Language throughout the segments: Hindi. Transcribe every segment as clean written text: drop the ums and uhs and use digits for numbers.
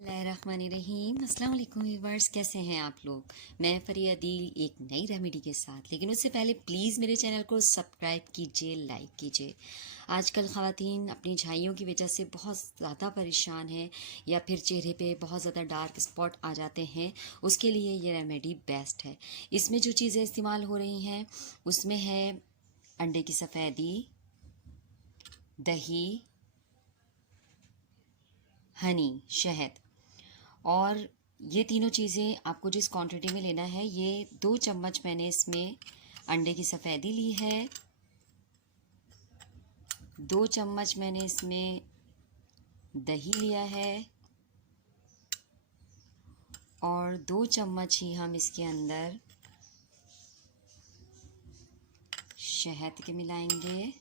बिस्मिल्लाहिर्रहमानिर्रहीम। अस्सलाम वालेकुम व्यूअर्स, कैसे हैं आप लोग। मैं फ़रिया अदील एक नई रेमेडी के साथ, लेकिन उससे पहले प्लीज़ मेरे चैनल को सब्सक्राइब कीजिए, लाइक कीजिए। आजकल ख़वातीन अपनी झाइयों की वजह से बहुत ज़्यादा परेशान हैं या फिर चेहरे पे बहुत ज़्यादा डार्क स्पॉट आ जाते हैं, उसके लिए ये रेमेडी बेस्ट है। इसमें जो चीज़ें इस्तेमाल हो रही हैं उसमें है अंडे की सफ़ेदी, दही, हनी, शहद। और ये तीनों चीज़ें आपको जिस क्वांटिटी में लेना है, ये 2 चम्मच मैंने इसमें अंडे की सफ़ेदी ली है, 2 चम्मच मैंने इसमें दही लिया है और 2 चम्मच ही हम इसके अंदर शहद के मिलाएंगे।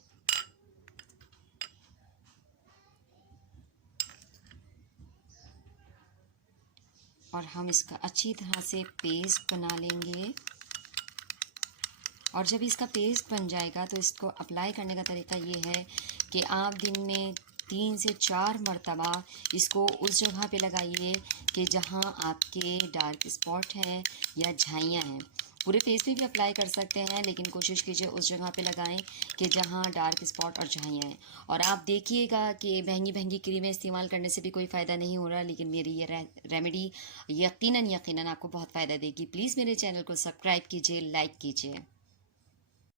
और हम इसका अच्छी तरह से पेस्ट बना लेंगे। और जब इसका पेस्ट बन जाएगा तो इसको अप्लाई करने का तरीका ये है कि आप दिन में 3 से 4 मरतबा इसको उस जगह पे लगाइए कि जहाँ आपके डार्क स्पॉट हैं या झाइयाँ हैं। पूरे फेस पे भी अप्लाई कर सकते हैं, लेकिन कोशिश कीजिए उस जगह पे लगाएं कि जहाँ डार्क स्पॉट और झाइयाँ हैं। और आप देखिएगा कि महंगी महंगी क्रीमें इस्तेमाल करने से भी कोई फ़ायदा नहीं हो रहा, लेकिन मेरी ये रेमेडी यकीनन यकीनन आपको बहुत फ़ायदा देगी। प्लीज़ मेरे चैनल को सब्सक्राइब कीजिए, लाइक कीजिए।